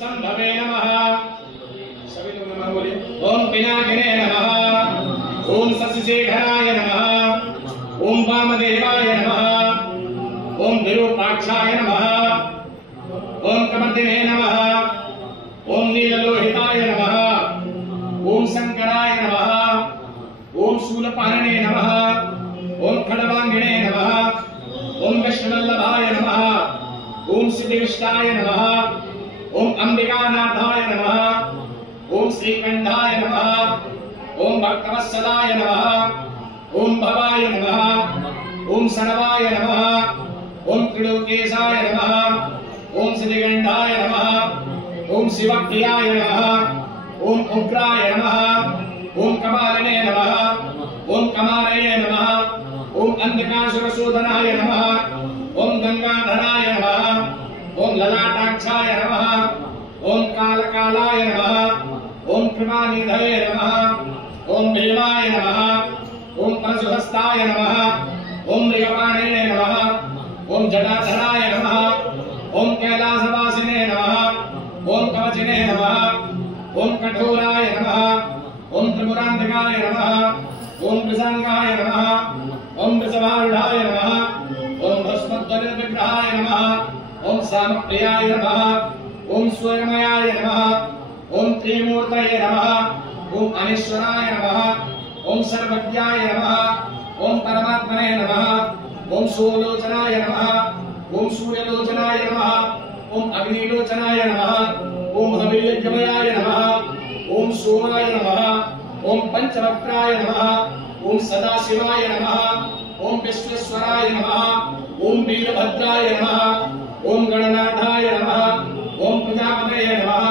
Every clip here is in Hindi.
संभवे नमः। सभी लोग नमः बोलिए। ओम पिनाकिने नमः। ओम शशिशेखराय नमः। ओम वामदेवाय नमः। ओम विरूपाक्षाय नमः। ओम कमर्दिने नमः। ओम नीललोहिताय नमः। ओम शंकराय नमः। ओम शूलपाणिने नमः। ओम खड्वांगिने नमः। ओम विष्णुवल्लभाय नमः। ओम सिद्धिविष्टाय नमः। ओम अंबिकानाथाय नमः। ओम श्रीकंठाय नमः। ओम भक्तवत्सलाय नमः। ओम भवाय नमः। ओम शर्वाय नमः। ओम त्रिलोकेशाय नमः। ओम श्रीकंठाय नमः। ओम शिवप्रियाय नमः। ओम उग्राय नमः। ओम कपालिने नमः। ओम कमारये नमः। ओम अंधकासुरशोधनाय नमः। ओम गंगाधराय नमः। ओम ललाटाक्षाय नमः। ओम कालकालाय नमः। ओम कृपानिधये नमः। ओम भीमाय नमः। ओम परशुहस्ताय नमः। ओम मृगपाणये नमः। ओम जटाधराय नमः। ओम कैलासवासिने नमः। ओम कवचिने नमः। ओम कठोराय नमः। ओम त्रिपुरांतकाय नमः। ओम वृषांगाय नमः। ओम वृषभारूढ़ाय नमः। ओम भस्मध्वजविग्रहाय नमः। ओम सामप्रियाय नमः। ओम स्वयंमयाय नमः। ओम त्रिमूर्तये नमः। ओम अनीश्वराय नमः। ओम सर्वज्ञाय नमः। ओम परमात्मने नमः। ओम सुलोचनाय नमः। ओम सूर्यलोचनाय नमः। ओम अग्निलोचनाय नमः। ओम हविर्यज्ञमयाय नमः। ओम सोमाय नमः। ओम पंचवक्त्राय नमः। ओम सदाशिवाय नमः। ओम विश्वेश्वराय नमः। ओम वीरभद्राय नमः। ओम गणनाथाय नमः। ओम प्रजापतये नमः।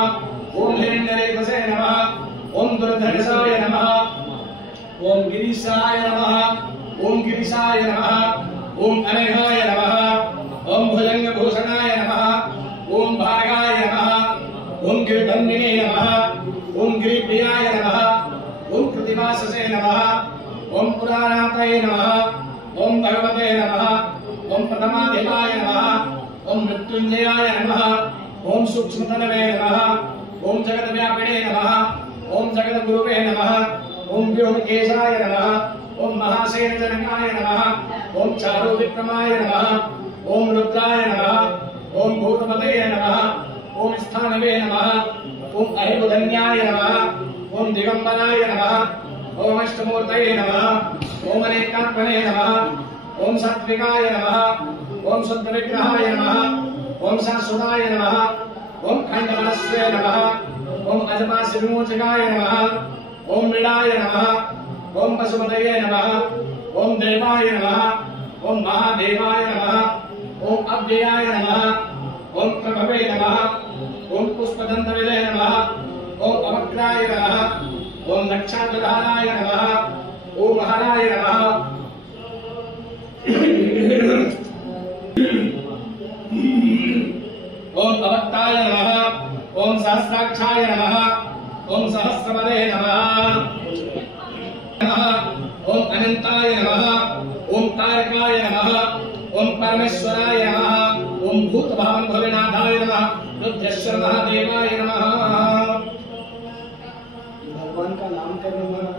ओम हिरण्यरेतसे नमः। ओम दुर्धर्षाय नमः। ओम गिरीशाय नमः। ओम गिरीशाय नमः। ओम अनघाय नमः। ओम भुजंगभूषणाय नमः। ओम भागाय नमः। ओम गिरिधन्विने नमः। ओम गिरिप्रियाय नमः। ओम कृतिवाससे नमः। ओम पुराणातये नमः। ओम भगवते नमः। ओम प्रथमाधिपाय नमः। ओम मृत्युंजयाय नमः। ओम सूक्ष्मतनवे नमः। ओम जगद्व्यापिने नमः। ओम जगद्गुरुवे नमः। ओम व्योमकेशाय नमः। ओम महासेनजनकाय नमः। ओम चारुविक्रमाय नमः। ओम रुद्राय नमः। ओम भूतपतये नमः। ओम स्थानवे नमः। ओम अहिबुधन्याय नमः। ओम दिगंबराय नमः। ओम अष्टमूर्तये नमः। ओम अनेकात्मने नमः। ओम सात्विकाय नमः। ओम शुद्धविग्रहाय नमः। ओम शाश्वताय नमः। ओम खंडमनस्वे नमः। ओम अजपासिविमोचकाय नमः। ओम मृडाय नमः। ओम पशुपतये नमः। ओम देवाय नमः। ओम महादेवाय नमः। ओम अव्ययाय नमः। ओम प्रभवे नमः। ओम पुष्पदंतविदे नमः। ओम अवक्राय नमः। ओम नक्षत्रधाराय नमः। ओम हराय नमः। ओम अवक्ताय नमः। ओम सहस्राक्षाय नमः। ओम सहस्रपदे नमः। ओम अनंताय नमः। ओम तारकाय नमः। ओम परमेश्वराय नमः। ओम भूतभावन भविनाथाय नमः। रुद्रेश्वर महादेवाय नमः। भगवान का नाम करने वाला